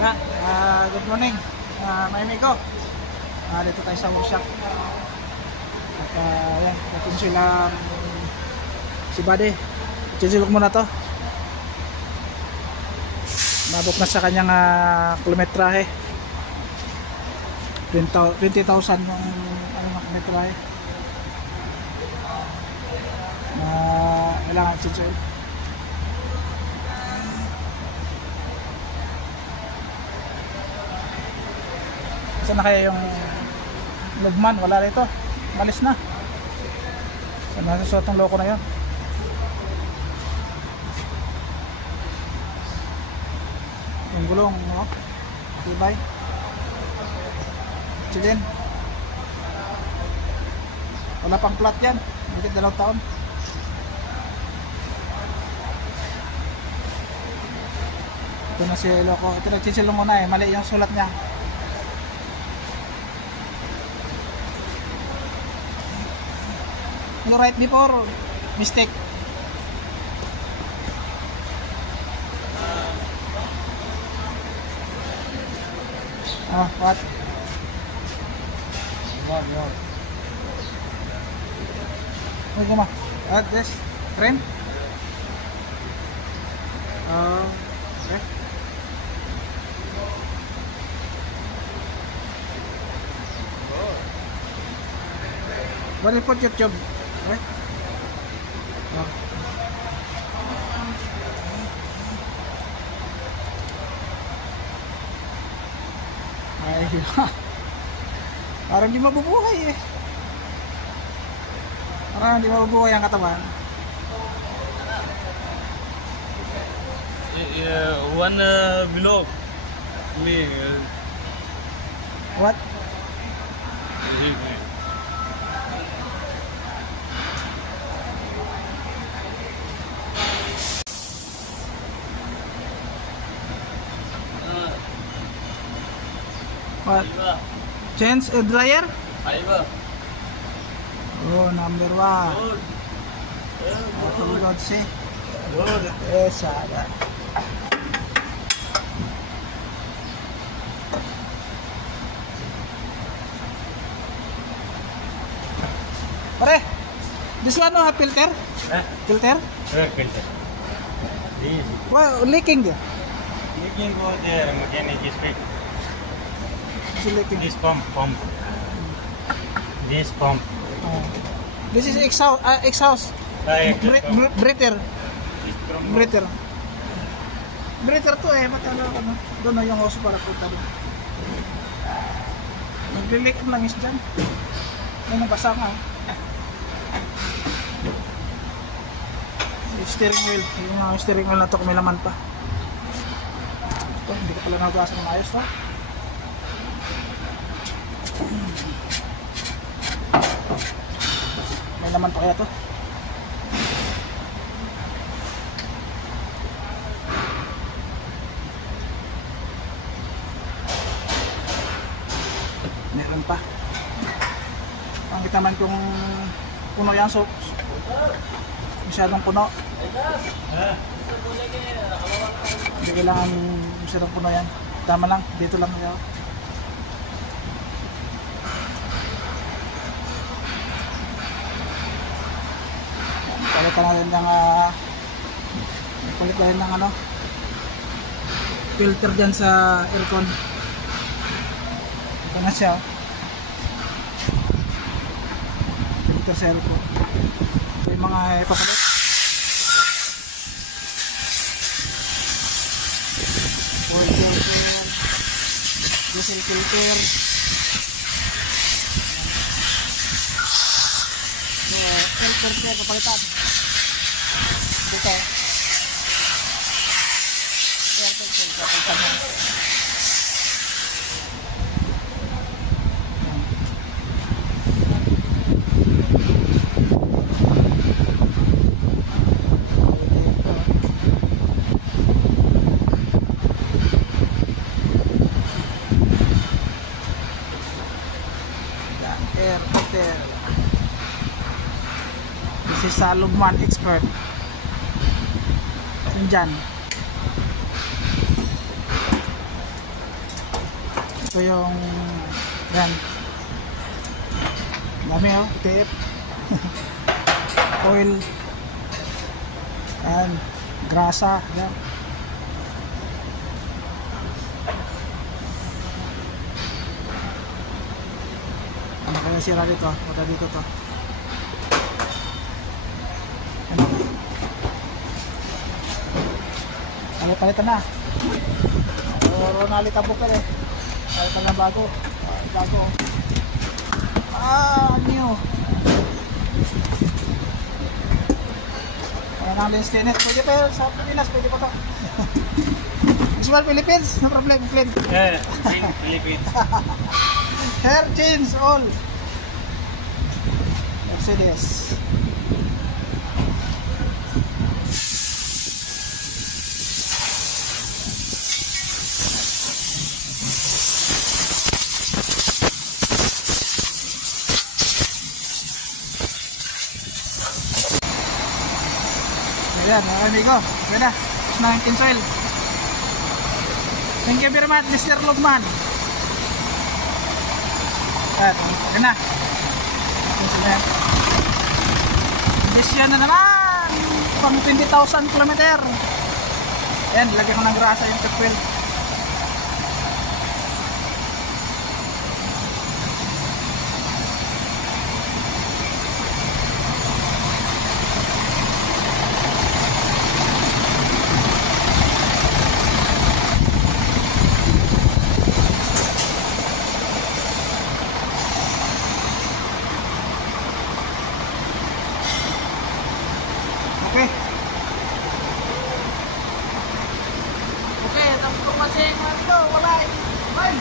Yan, good morning mga amigo. Dito tayo sa workshop. At yan, natin sila si Buddy. Chisilok muna to. Nabok na sa kanyang kilometrahe. 20,000 yung kilometrahe. Kailangan chisil. Saan na kaya yung lugman? Wala rito. Malis na. Saan na susuot ng loko na yun? Yung gulong, no? Tibay. Chilin. Wala pang plat yan. Bakit 2 taon? Ito na si loko. Ito nagsisilong muna eh. Mali yung sulat niya. You write before mistake. What? What? Wait, come on. What this? Frame? Okay. What do you put your job? Right? Oh. Ay, parang di mabubuhay eh. Parang di mabubuhay ang katawan. One vlog me. What? What? Change a dryer? Oh, number 1. Good. See? Good. Yes, ada. Pare, this one no filter? Filter? Filter. This. Well, leaking. Leaking go there, mechanic speak. Leaking. This pump. This pump. This is exhaust. Breather. Breather to eh, matalo ka na. Doon na yung hose para punta doon. Nag-leak ang langis dyan. Yan ang basa nga. Yung steering wheel. Yung steering wheel na to kung may laman pa. Ito, hindi ka pala nagawasan ng ayos to. May naman pa kaya to? Meron pa. Pangit naman kung puno yan, so masyadong puno. Hindi kailangan masyadong puno yan. Tama lang, dito lang kaya. Palitan natin ng ano, filter dyan sa aircon. Ito na siya. Filter sa aircon. Ito yung mga ipapalit. Oil filter, diesel filter. Filter kapalitan. Dito. Air filter kapalitan. Air filter. This is Lugman Expert. Yan dyan. Ito yung yan. Dami oh, tape. Oil. Yan. Grasa. Yan. Ano kaya sira dito? Punta dito to. Ano? Palitan na. Ronaldo Tabukal eh. Palitan na bago. Bago. New. Ayan ang lens cleaner. Pwede pa yun sa Pilipinas. Pwede pa to. Visual Philippines. No problem. Clean. Yeah, in Philippines. Hair change all. Mercedes. Ayan, mga amigo. Ayan na. Tapos na ang tinsel. Thank you very much, Mr. Lugman. Ayan na. Tinsel na yan. Condition na naman. Pang 20,000 kilometer. Ayan, lagyan ko ng grasa yung fifth wheel. Okay. Okay, tapos kung masing ito, wala. Bye.